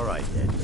All right, then.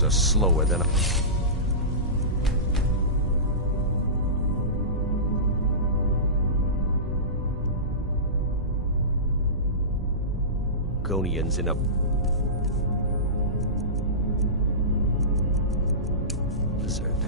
Monsters are slower than... Gonians in a... Desert.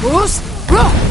Bruce, bro!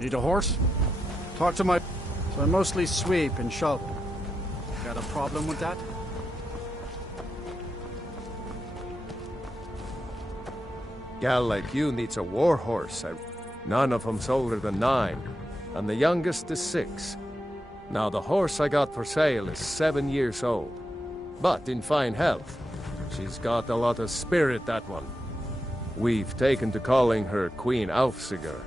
Need a horse? Talk to my... So I mostly sweep and shovel. Got a problem with that? Gal like you needs a war horse. None of 'em's older than 9, and the youngest is 6. Now the horse I got for sale is 7 years old, but in fine health. She's got a lot of spirit, that one. We've taken to calling her Queen Aufsiger,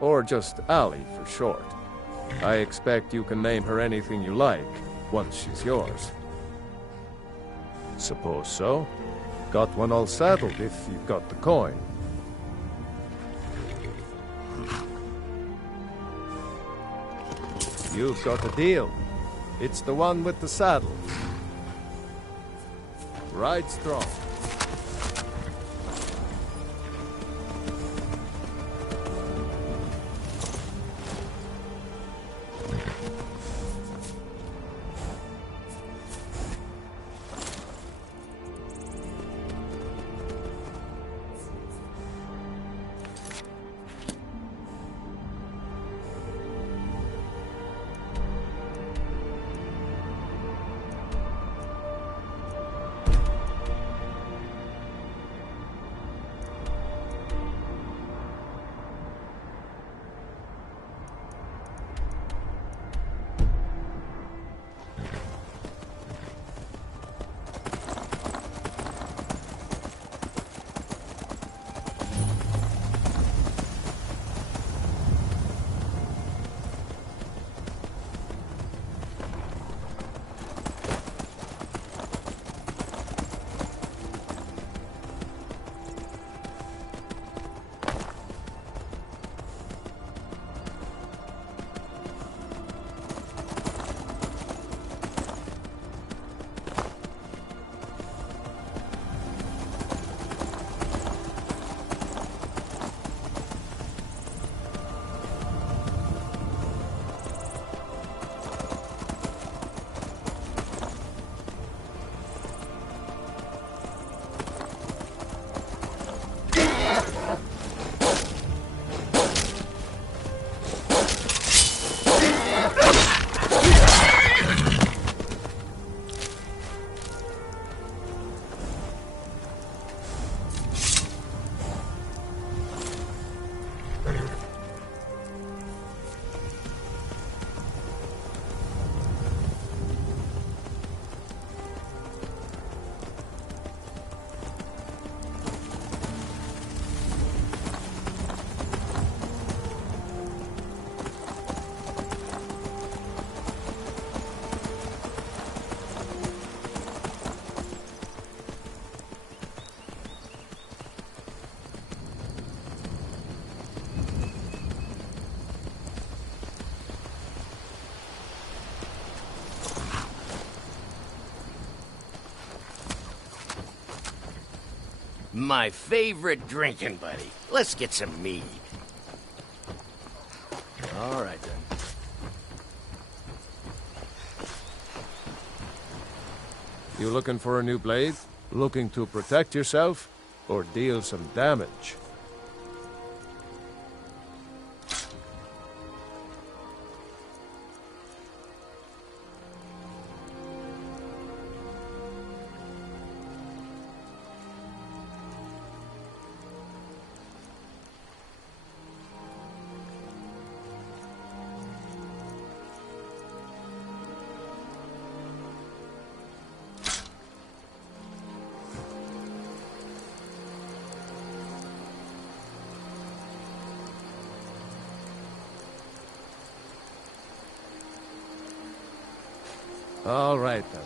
or just Ali for short. I expect you can name her anything you like, once she's yours. Suppose so. Got one all saddled if you've got the coin. You've got a deal. It's the one with the saddle. Ride strong. My favorite drinking buddy. Let's get some mead. All right, then. You looking for a new blade? Looking to protect yourself? Or deal some damage? All right, then.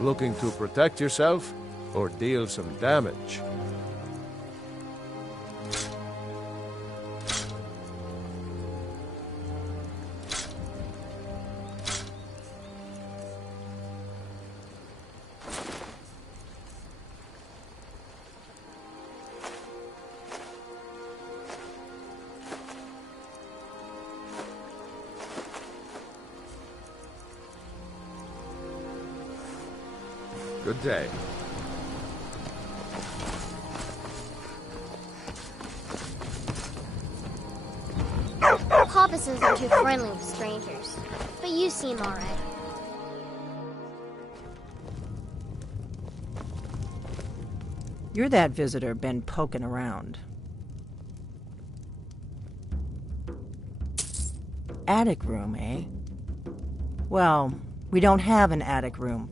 Looking to protect yourself or deal some damage? Good day. Papa says I'm too friendly with strangers, but you seem alright. You're that visitor been poking around. Attic room, eh? Well, we don't have an attic room,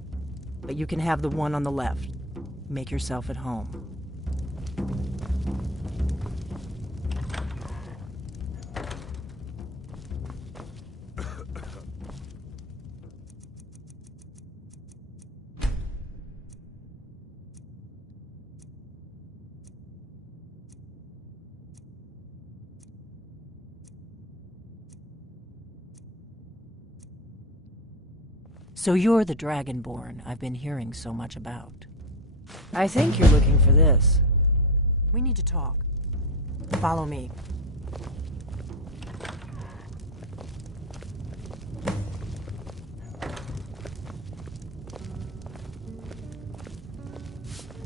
but you can have the one on the left. Make yourself at home. So you're the Dragonborn I've been hearing so much about. I think you're looking for this. We need to talk. Follow me.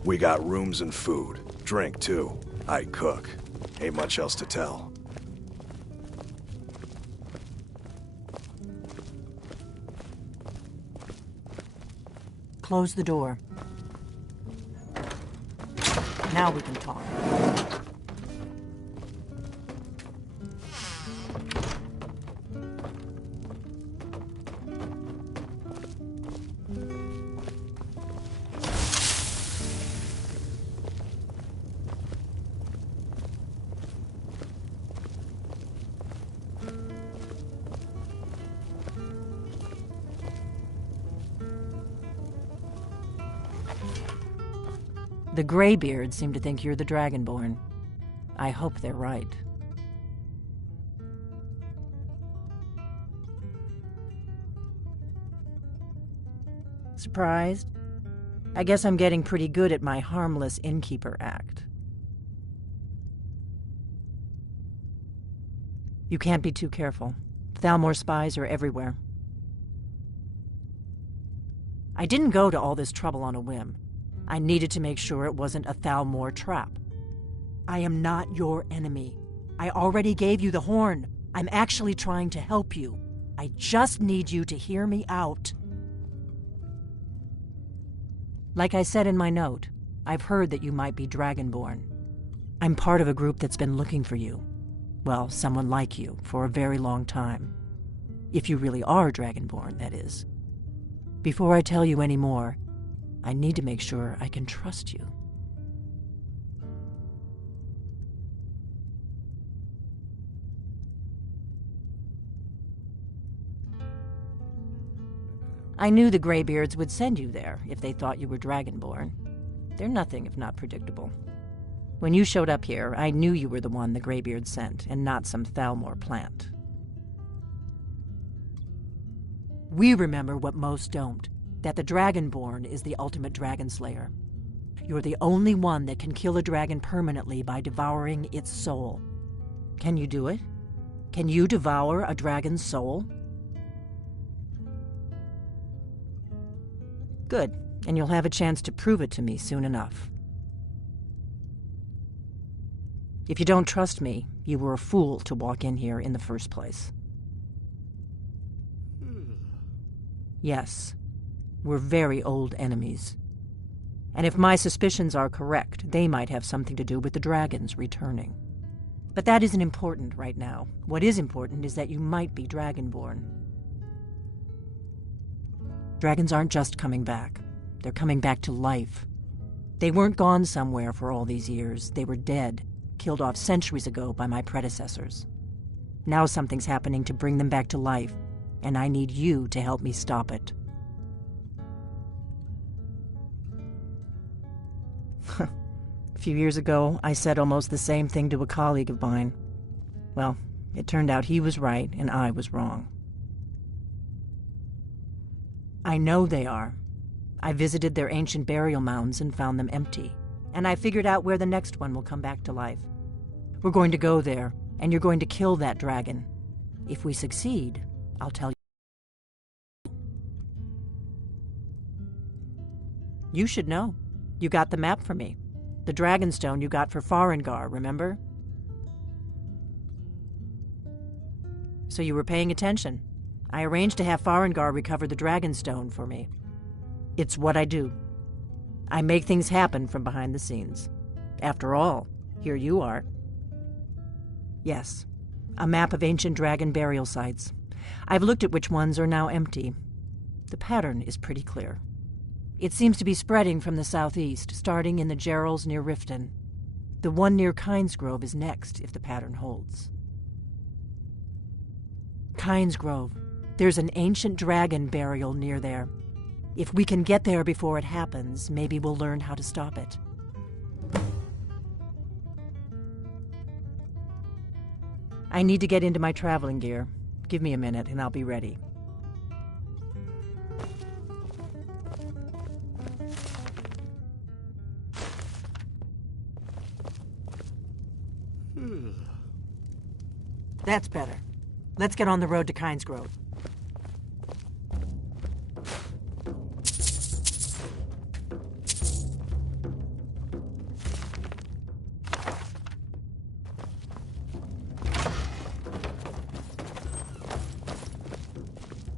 We got rooms and food. Drink, too. I cook. Ain't much else to tell. Close the door. Now we can talk. The Greybeards seem to think you're the Dragonborn. I hope they're right. Surprised? I guess I'm getting pretty good at my harmless innkeeper act. You can't be too careful. Thalmor spies are everywhere. I didn't go to all this trouble on a whim. I needed to make sure it wasn't a Thalmor trap. I am not your enemy. I already gave you the horn. I'm actually trying to help you. I just need you to hear me out. Like I said in my note, I've heard that you might be Dragonborn. I'm part of a group that's been looking for you. Well, someone like you, for a very long time. If you really are Dragonborn, that is. Before I tell you any more, I need to make sure I can trust you. I knew the Greybeards would send you there if they thought you were Dragonborn. They're nothing if not predictable. When you showed up here, I knew you were the one the Greybeards sent, and not some Thalmor plant. We remember what most don't. That the Dragonborn is the ultimate dragon slayer. You're the only one that can kill a dragon permanently by devouring its soul. Can you do it? Can you devour a dragon's soul? Good, and you'll have a chance to prove it to me soon enough. If you don't trust me, you were a fool to walk in here in the first place. Yes. We're very old enemies. And if my suspicions are correct, they might have something to do with the dragons returning. But that isn't important right now. What is important is that you might be Dragonborn. Dragons aren't just coming back. They're coming back to life. They weren't gone somewhere for all these years. They were dead, killed off centuries ago by my predecessors. Now something's happening to bring them back to life, and I need you to help me stop it. A few years ago, I said almost the same thing to a colleague of mine. Well, it turned out he was right and I was wrong. I know they are. I visited their ancient burial mounds and found them empty, and I figured out where the next one will come back to life. We're going to go there, and you're going to kill that dragon. If we succeed, I'll tell you. You should know. You got the map for me. The Dragonstone you got for Farengar, remember? So you were paying attention. I arranged to have Farengar recover the Dragonstone for me. It's what I do. I make things happen from behind the scenes. After all, here you are. Yes, a map of ancient dragon burial sites. I've looked at which ones are now empty. The pattern is pretty clear. It seems to be spreading from the southeast, starting in the Gerals near Riften. The one near Kynesgrove is next, if the pattern holds. Kynesgrove. There's an ancient dragon burial near there. If we can get there before it happens, maybe we'll learn how to stop it. I need to get into my traveling gear. Give me a minute and I'll be ready. That's better. Let's get on the road to Kynesgrove.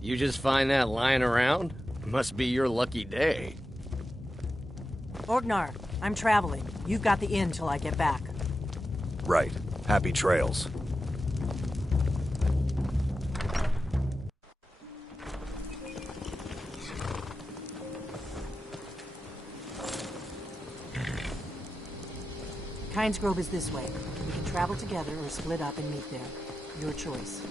You just find that lying around? Must be your lucky day. Orgnar, I'm traveling. You've got the inn till I get back. Right. Happy trails. Kynesgrove is this way. We can travel together or split up and meet there. Your choice.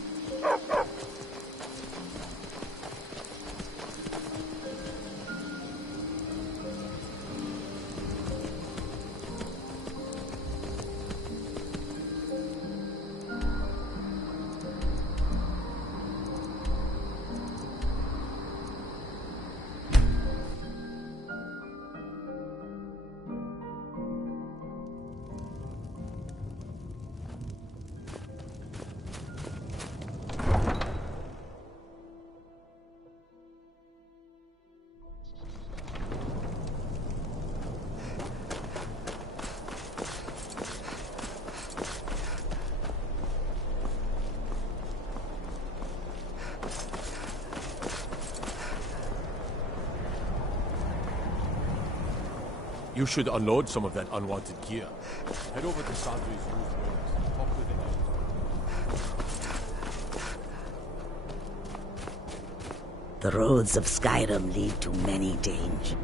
You should unload some of that unwanted gear. Head over to Sandri's roof and talk with him. The roads of Skyrim lead to many dangers.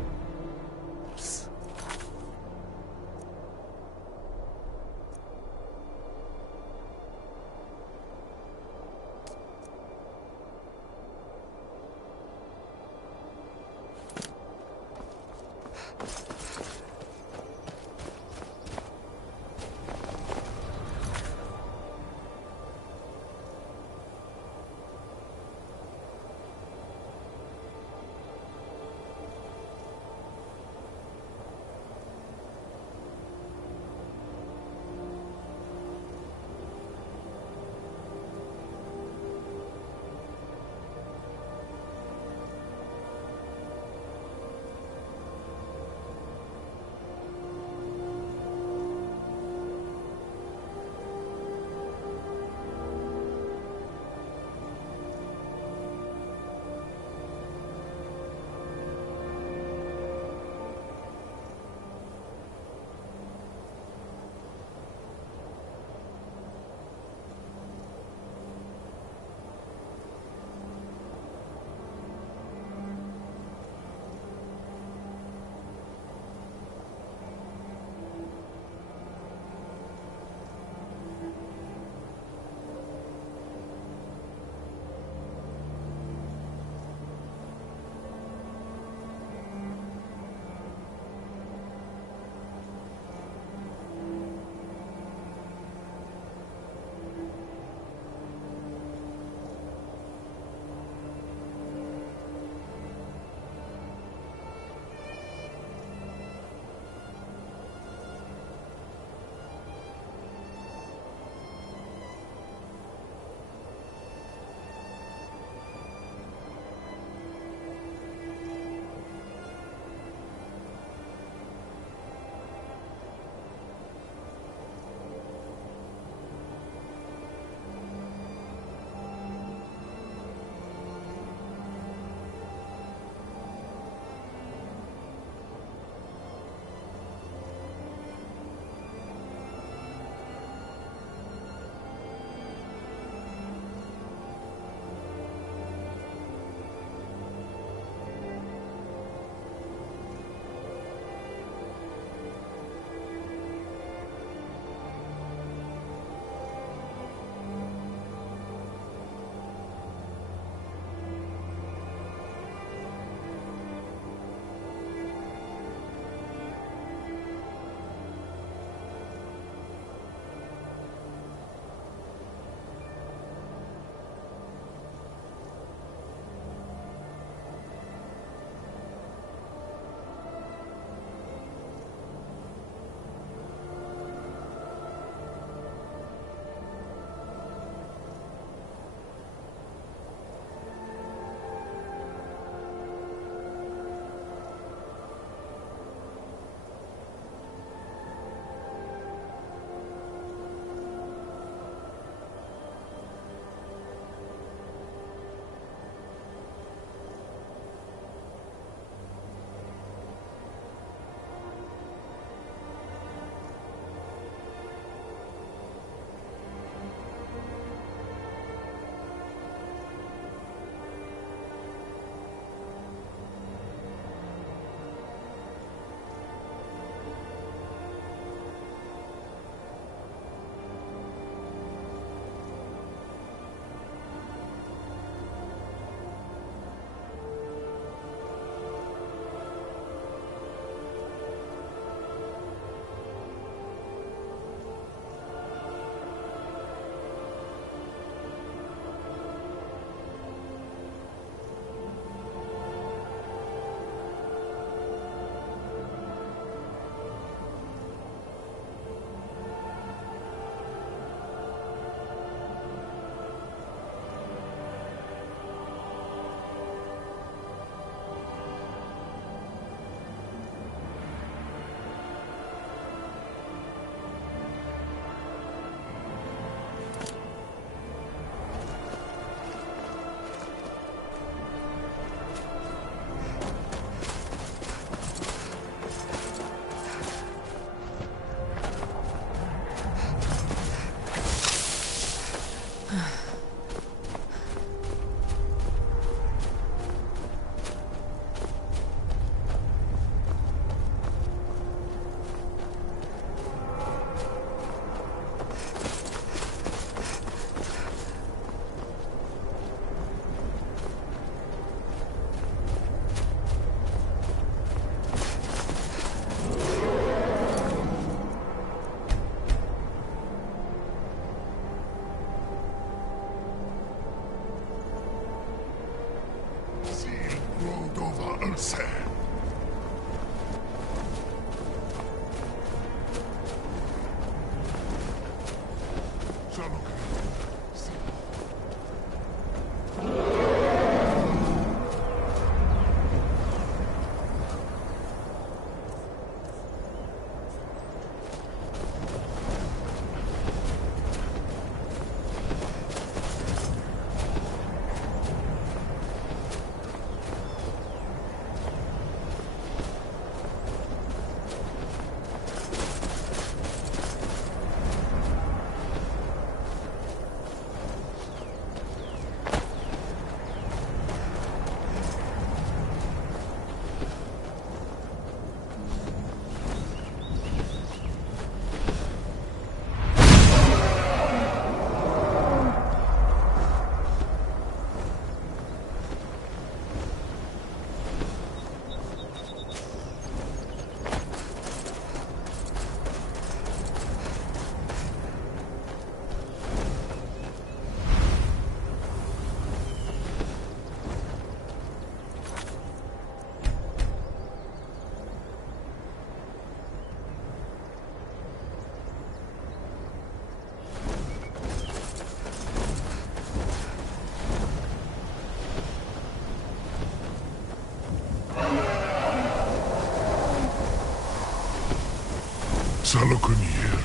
Salokunier,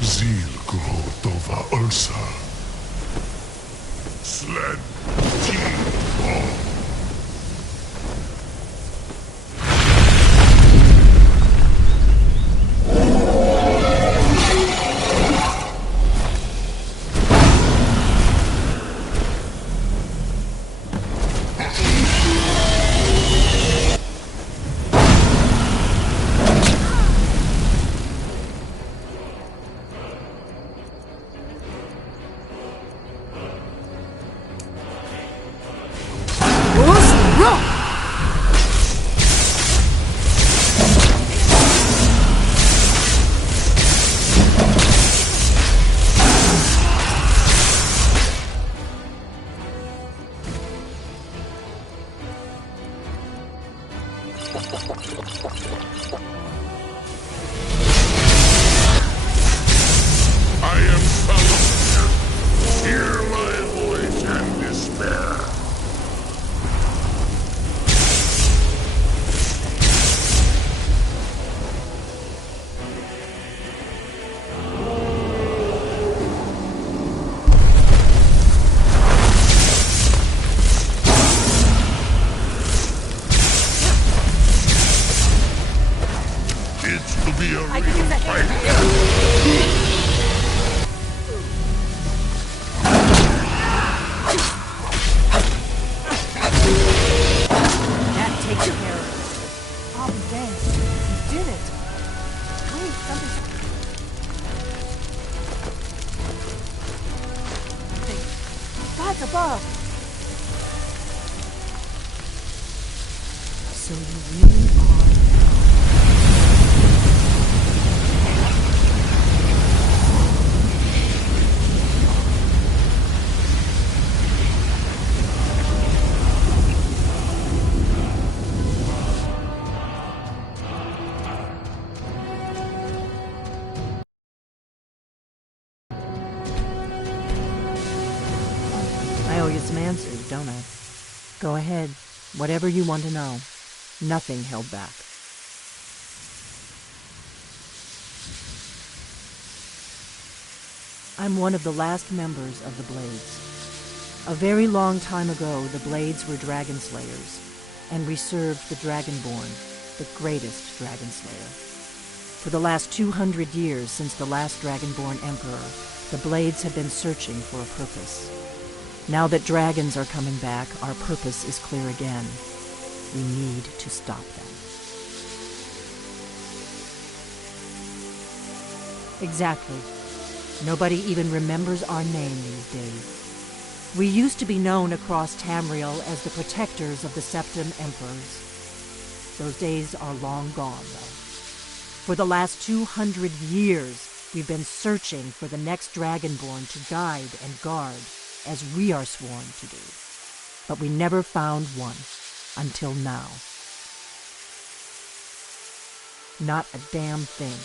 Zil Grotova Ulsa. Sled T-Ball. I am Salokunier. Hear my voice and despair. It's to be a real fight. That takes care of it. Oh, dang. You did it. Wait, something... That's above. So you really are... I owe you some answers, don't I? Go ahead. Whatever you want to know. Nothing held back. I'm one of the last members of the Blades. A very long time ago, the Blades were Dragon Slayers, and we served the Dragonborn, the greatest Dragon Slayer. For the last 200 years since the last Dragonborn Emperor, The Blades have been searching for a purpose. Now that dragons are coming back, our purpose is clear again. We need to stop them. Exactly. Nobody even remembers our name these days. We used to be known across Tamriel as the protectors of the Septim Emperors. Those days are long gone, though. For the last 200 years, we've been searching for the next Dragonborn to guide and guard, as we are sworn to do. But we never found one, until now. Not a damn thing.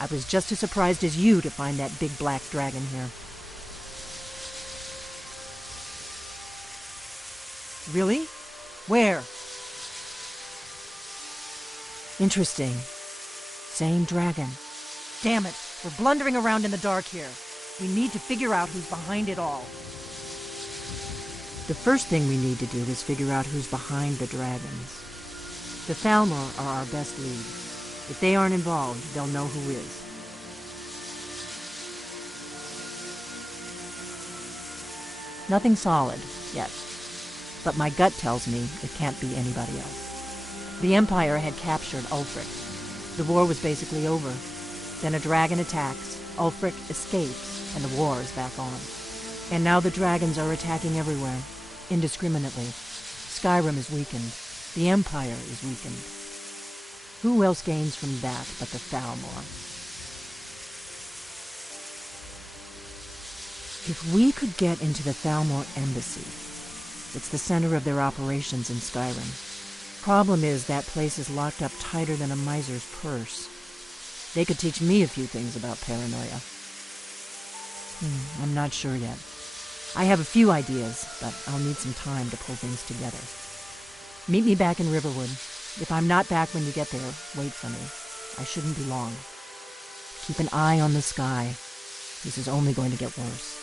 I was just as surprised as you to find that big black dragon here. Really? Where? Interesting. Same dragon. Damn it, we're blundering around in the dark here. We need to figure out who's behind it all. The first thing we need to do is figure out who's behind the dragons. The Thalmor are our best lead. If they aren't involved, they'll know who is. Nothing solid, yet. But my gut tells me it can't be anybody else. The Empire had captured Ulfric. The war was basically over. Then a dragon attacks, Ulfric escapes, and the war is back on. And now the dragons are attacking everywhere, indiscriminately. Skyrim is weakened. The Empire is weakened. Who else gains from that but the Thalmor? If we could get into the Thalmor embassy, it's the center of their operations in Skyrim. Problem is, that place is locked up tighter than a miser's purse. They could teach me a few things about paranoia. I'm not sure yet. I have a few ideas, but I'll need some time to pull things together. Meet me back in Riverwood. If I'm not back when you get there, wait for me. I shouldn't be long. Keep an eye on the sky. This is only going to get worse.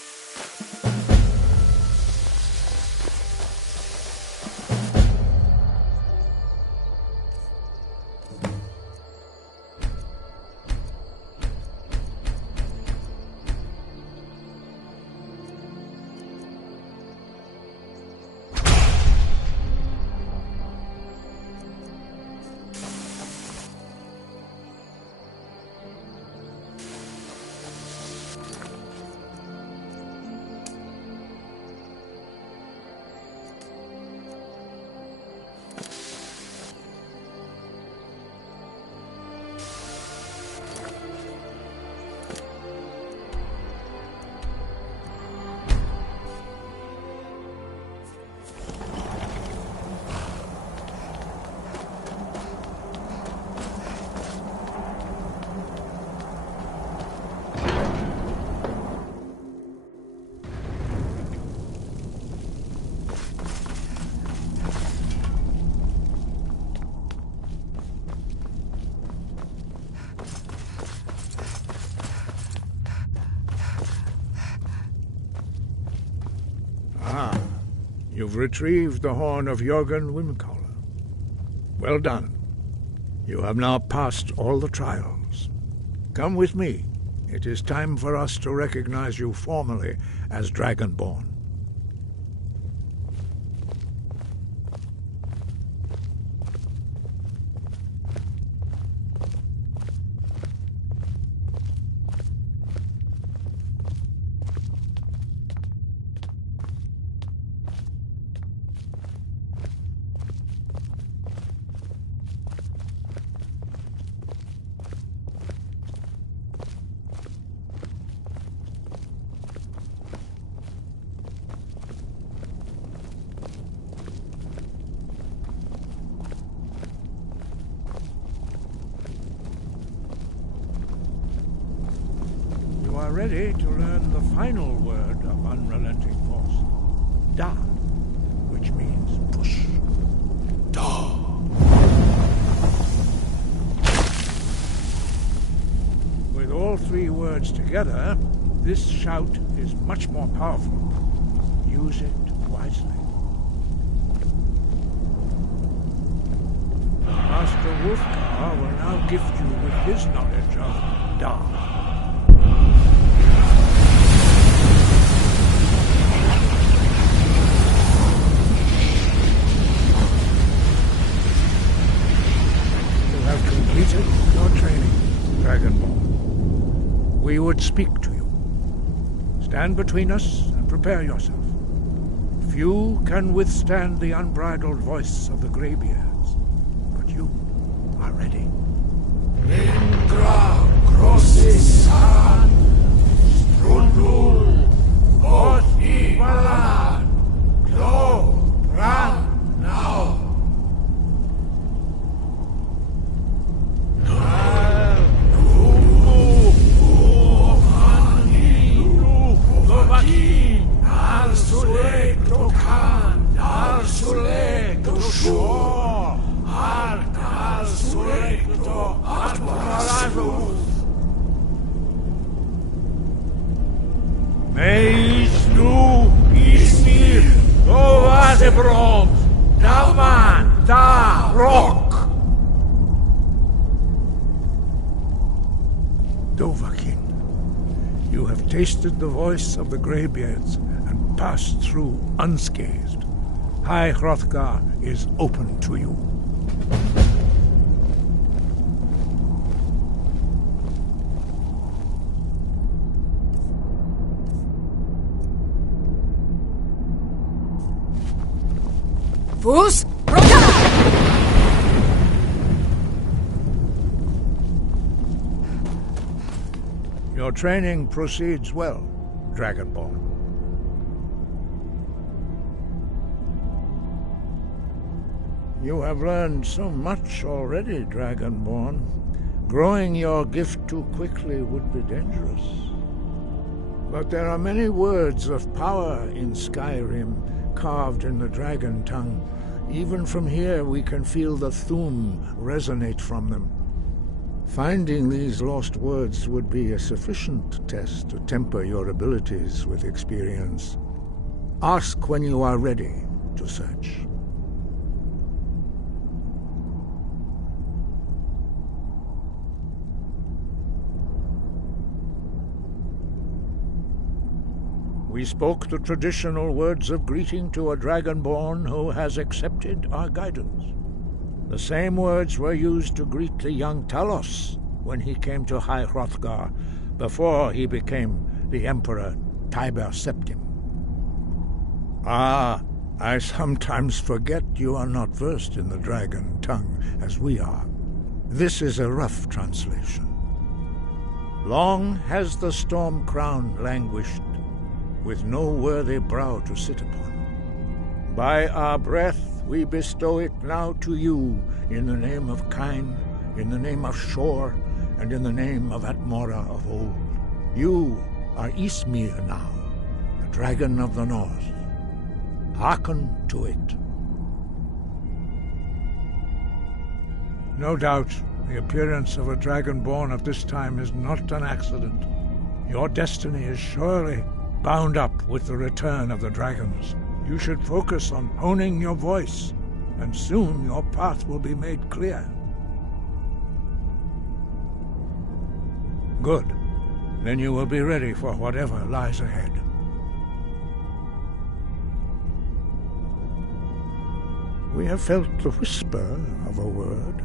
You've retrieved the horn of Jurgen Wimcaller. Well done. You have now passed all the trials. Come with me. It is time for us to recognize you formally as Dragonborn. Ready to learn the final word of unrelenting force. Da, which means push. Da. With all three words together, this shout is much more powerful. Use it wisely. Master Wolfgar will now gift you with his knowledge of Da. speak to you. Stand between us and prepare yourself. Few can withstand the unbridled voice of the graybeards, but you are ready. Indra Grossesan Strundul Othi Balan Klo Ran Now Dovahkiin, you have tasted the voice of the graybeards and passed through unscathed. High Hrothgar is open to you. Fus Roka! Your training proceeds well, Dragonborn. You have learned so much already, Dragonborn. Growing your gift too quickly would be dangerous. But there are many words of power in Skyrim, carved in the dragon tongue. Even from here we can feel the Thu'um resonate from them. Finding these lost words would be a sufficient test to temper your abilities with experience. Ask when you are ready to search. We spoke the traditional words of greeting to a Dragonborn who has accepted our guidance. The same words were used to greet the young Talos when he came to High Hrothgar, before he became the Emperor Tiber Septim. Ah, I sometimes forget you are not versed in the dragon tongue as we are. This is a rough translation. Long has the storm crown languished, with no worthy brow to sit upon. By our breath we bestow it now to you, in the name of Kyne, in the name of Shor, and in the name of Atmora of old. You are Ysmir now, the dragon of the north. Hearken to it. No doubt, the appearance of a dragonborn at this time is not an accident. Your destiny is surely bound up with the return of the dragons. You should focus on honing your voice, and soon your path will be made clear. Good. Then you will be ready for whatever lies ahead. We have felt the whisper of a word.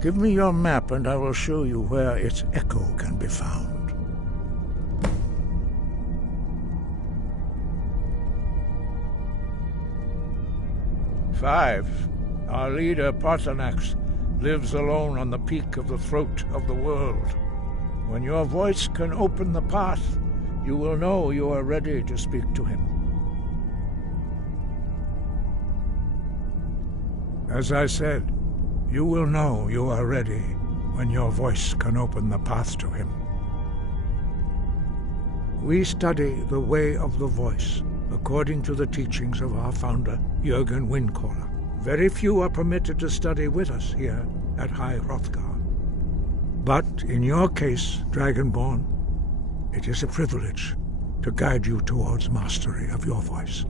Give me your map and I will show you where its echo can be found. Five. Our leader, Paarthurnax, lives alone on the peak of the throat of the world. When your voice can open the path, you will know you are ready to speak to him. As I said, you will know you are ready when your voice can open the path to him. We study the way of the voice, according to the teachings of our founder, Jurgen Windcaller. Very few are permitted to study with us here at High Hrothgar. But in your case, Dragonborn, it is a privilege to guide you towards mastery of your voice.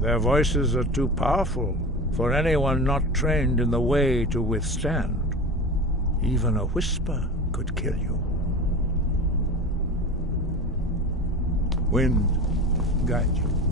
Their voices are too powerful for anyone not trained in the way to withstand. Even a whisper could kill you. Wind, guide you.